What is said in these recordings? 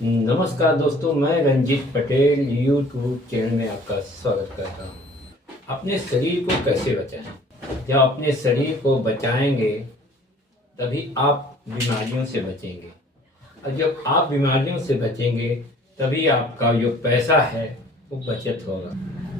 नमस्कार दोस्तों, मैं रंजीत पटेल यूट्यूब चैनल में आपका स्वागत करता हूँ। अपने शरीर को कैसे बचाएं? जब अपने शरीर को बचाएंगे तभी आप बीमारियों से बचेंगे, और जब आप बीमारियों से बचेंगे तभी आपका जो पैसा है वो बचत होगा।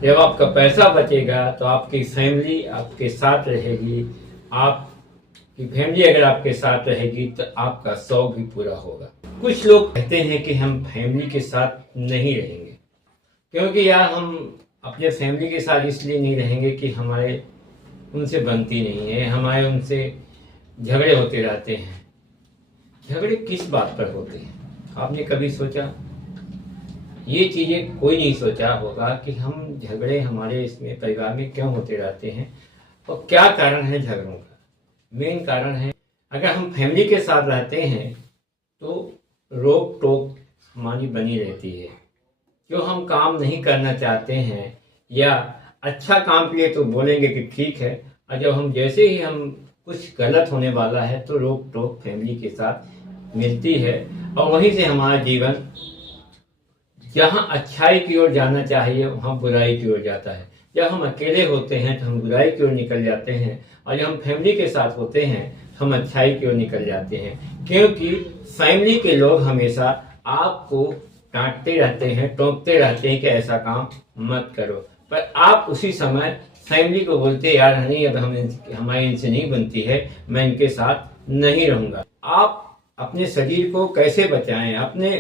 जब आपका पैसा बचेगा तो आपकी फैमिली आपके साथ रहेगी। आपकी फैमिली अगर आपके साथ रहेगी तो आपका शौक भी पूरा होगा। कुछ लोग कहते हैं कि हम फैमिली के साथ नहीं रहेंगे, क्योंकि यार हम अपने फैमिली के साथ इसलिए नहीं रहेंगे कि हमारे उनसे बनती नहीं है, हमारे उनसे झगड़े होते रहते हैं। झगड़े किस बात पर होते हैं? आपने कभी सोचा? ये चीज़ें कोई नहीं सोचा होगा कि हम झगड़े हमारे इसमें परिवार में क्यों होते रहते हैं और क्या कारण है झगड़ों का। मेन कारण है, अगर हम फैमिली के साथ रहते हैं तो रोक टोक हमारी बनी रहती है। जो हम काम नहीं करना चाहते हैं या अच्छा काम किए तो बोलेंगे कि ठीक है, और जब हम जैसे ही हम कुछ गलत होने वाला है तो रोक टोक फैमिली के साथ मिलती है, और वहीं से हमारा जीवन जहाँ अच्छाई की ओर जाना चाहिए वहाँ बुराई की ओर जाता है। जब हम अकेले होते हैं तो हम बुराई की ओर निकल जाते हैं, और जब हम फैमिली के साथ होते हैं तो हम अच्छाई की ओर निकल जाते हैं। क्योंकि फैमिली के लोग हमेशा आपको डांटते रहते हैं, टोकते रहते हैं कि ऐसा काम मत करो, पर आप उसी समय फैमिली को बोलते यार नहीं, अब हमारी इनसे नहीं बनती है, मैं इनके साथ नहीं रहूँगा। आप अपने शरीर को कैसे बचाएं, अपने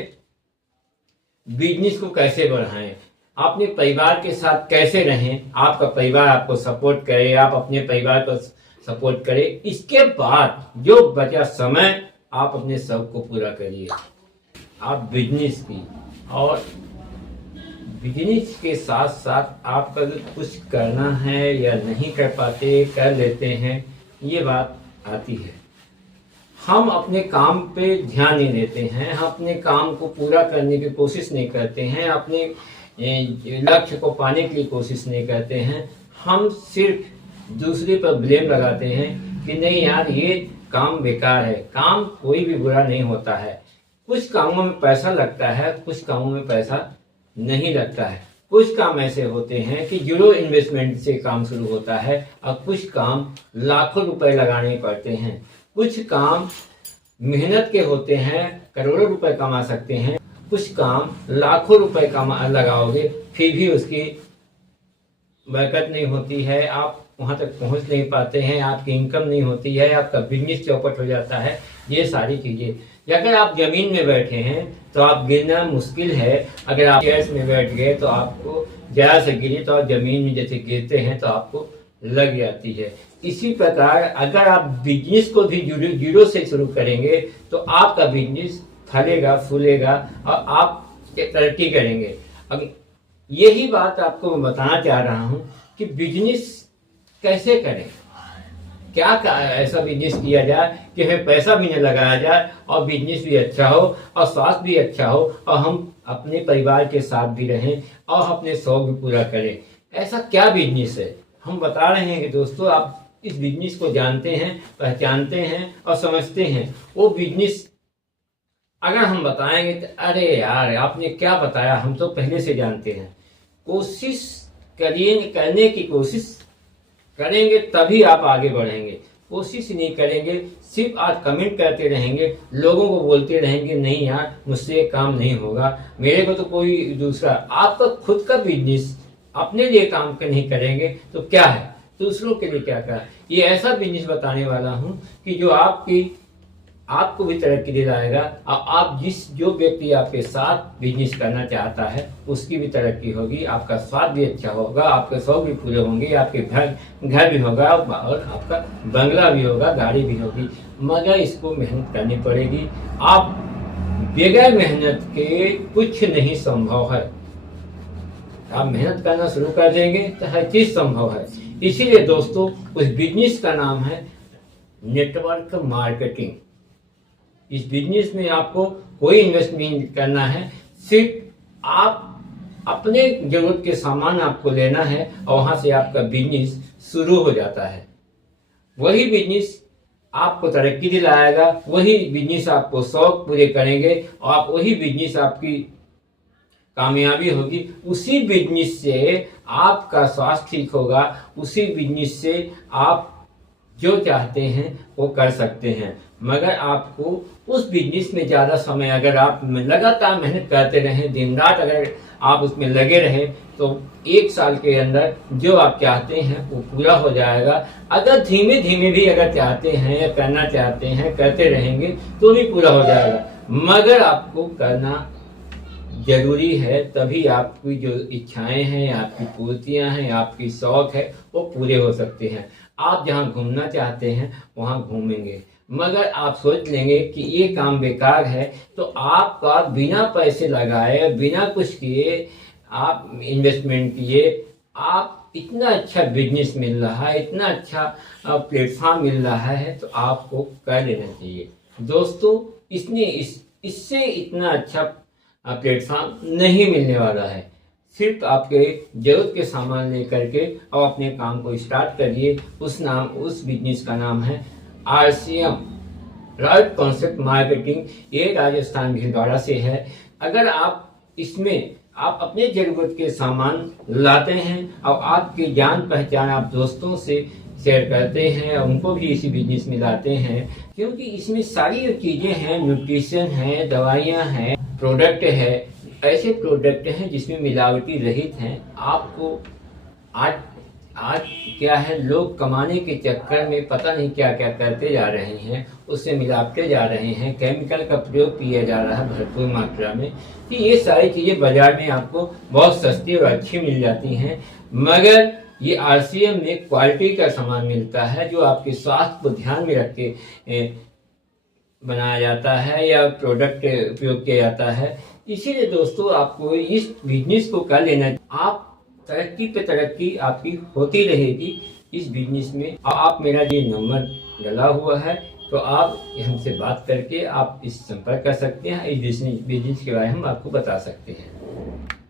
बिजनेस को कैसे बढ़ाएं, अपने परिवार के साथ कैसे रहें, आपका परिवार आपको सपोर्ट करे, आप अपने परिवार को सपोर्ट करें। इसके बाद जो बचा समय आप अपने शौक को पूरा करिए। आप बिजनेस की और बिजनेस के साथ साथ आपका कुछ करना है या नहीं कर पाते, कर लेते हैं, ये बात आती है। हम अपने काम पे ध्यान नहीं देते हैं, हम अपने काम को पूरा करने की कोशिश नहीं करते हैं, अपने लक्ष्य को पाने की कोशिश नहीं करते हैं। हम सिर्फ दूसरे पर ब्लेम लगाते हैं कि नहीं यार ये काम बेकार है। काम कोई भी बुरा नहीं होता है। कुछ कामों में पैसा लगता है, कुछ कामों में पैसा नहीं लगता है। कुछ काम ऐसे होते हैं कि जीरो इन्वेस्टमेंट से काम शुरू होता है, और कुछ काम लाखों रुपए लगाने पड़ते हैं। कुछ काम मेहनत के होते हैं, करोड़ों रुपए कमा सकते हैं। कुछ काम लाखों रुपए कमा लगाओगे फिर भी उसकी बरकत नहीं होती है, आप वहां तक पहुंच नहीं पाते हैं, आपकी इनकम नहीं होती है, आपका बिजनेस चौपट हो जाता है। ये सारी चीजें, अगर आप जमीन में बैठे हैं तो आप गिरना मुश्किल है, अगर आप चेयर्स में बैठ गए तो आपको जरा से गिरी तो आप जमीन में जैसे गिरते हैं तो आपको लग जाती है। इसी प्रकार अगर आप बिजनेस को भी जीरो से शुरू करेंगे तो आपका बिजनेस फलेगा, फूलेगा और आप तरक्की करेंगे। अब यही बात आपको मैं बताना चाह रहा हूं कि बिजनेस कैसे करें, क्या ऐसा बिजनेस किया जाए कि हमें पैसा भी न लगाया जाए और बिजनेस भी अच्छा हो और स्वास्थ्य भी अच्छा हो, और हम अपने परिवार के साथ भी रहें और अपने शौक भी पूरा करें। ऐसा क्या बिजनेस है हम बता रहे हैं कि दोस्तों आप इस बिजनेस को जानते हैं, पहचानते हैं और समझते हैं। वो बिजनेस अगर हम बताएंगे तो अरे यार आपने क्या बताया, हम तो पहले से जानते हैं। कोशिश करिए, करने की कोशिश करेंगे तभी आप आगे बढ़ेंगे। कोशिश नहीं करेंगे, सिर्फ आज कमेंट करते रहेंगे, लोगों को बोलते रहेंगे नहीं यार मुझसे काम नहीं होगा, मेरे को तो कोई दूसरा। आपका खुद का बिजनेस अपने लिए काम नहीं करेंगे तो क्या है, दूसरों के लिए क्या कर। ये ऐसा बिजनेस बताने वाला हूं कि जो आपको भी तरक्की दिलाएगा, और आप जो व्यक्ति आपके साथ बिजनेस करना चाहता है उसकी भी तरक्की होगी, आपका स्वास्थ्य भी अच्छा होगा, आपके शौक भी पूरे होंगे, आपके घर भी होगा और आपका बंगला भी होगा, गाड़ी भी होगी। मगर इसको मेहनत करनी पड़ेगी। आप बगैर मेहनत के कुछ नहीं संभव है। आप मेहनत करना शुरू कर देंगे तो हर चीज संभव है। इसीलिए दोस्तों उस बिजनेस का नाम है नेटवर्क मार्केटिंग। इस बिजनेस में आपको कोई इन्वेस्ट नहीं करना है, सिर्फ आप अपने जरूरत के सामान आपको लेना है और वहां से आपका बिजनेस शुरू हो जाता है। वही बिजनेस आपको तरक्की दिलाएगा, वही बिजनेस आपको शौक पूरे करेंगे और आप वही बिजनेस आपकी कामयाबी होगी। उसी बिजनेस से आपका स्वास्थ्य ठीक होगा, उसी बिजनेस से आप जो चाहते हैं वो कर सकते हैं। मगर आपको उस बिजनेस में ज़्यादा समय, अगर आप लगातार मेहनत करते रहें, दिन रात अगर आप उसमें लगे रहें, तो 1 साल के अंदर जो आप चाहते हैं वो पूरा हो जाएगा। अगर धीमे धीमे भी अगर चाहते हैं या करना चाहते हैं, करते रहेंगे तो भी पूरा हो जाएगा। मगर आपको करना जरूरी है, तभी आपकी जो इच्छाएं हैं, आपकी पूर्तियां हैं, आपकी शौक है, वो पूरे हो सकते हैं। आप जहां घूमना चाहते हैं वहां घूमेंगे, मगर आप सोच लेंगे कि ये काम बेकार है, तो आपका बिना पैसे लगाए, बिना कुछ किए, आप इन्वेस्टमेंट किए, आप इतना अच्छा बिजनेस मिल रहा है, इतना अच्छा प्लेटफॉर्म मिल रहा है, तो आपको कर लेना चाहिए। दोस्तों, इससे इतना अच्छा प्लेटफॉर्म नहीं मिलने वाला है। सिर्फ आपके जरूरत के सामान लेकर के और अपने काम को स्टार्ट करिए। उस बिजनेस का नाम है RCM, राइट कॉन्सेप्ट मार्केटिंग। ये राजस्थान भीलवाड़ा से है। अगर आप इसमें आप अपने जरूरत के सामान लाते हैं और आपकी जान पहचान आप दोस्तों से शेयर करते हैं, उनको भी इसी बिजनेस में लाते हैं, क्योंकि इसमें सारी चीज़ें हैं, न्यूट्रिशन है, दवाइयाँ हैं, प्रोडक्ट है, ऐसे प्रोडक्ट हैं जिसमें मिलावटी रहित हैं। आपको आज क्या है, लोग कमाने के चक्कर में पता नहीं क्या क्या करते जा रहे हैं, उससे मिलावटे जा रहे हैं, केमिकल का प्रयोग किया जा रहा है भरपूर मात्रा में। कि ये सारी चीज़ें बाजार में आपको बहुत सस्ती और अच्छी मिल जाती हैं, मगर ये RCM में क्वालिटी का सामान मिलता है, जो आपके स्वास्थ्य को ध्यान में रख के बनाया जाता है या प्रोडक्ट उपयोग किया जाता है। इसीलिए दोस्तों, आपको इस बिजनेस को कर लेना। आप तरक्की पे तरक्की आपकी होती रहेगी इस बिजनेस में। आप मेरा ये नंबर डला हुआ है, तो आप हमसे बात करके आप इस संपर्क कर सकते हैं। इस बिजनेस के बारे में हम आपको बता सकते हैं।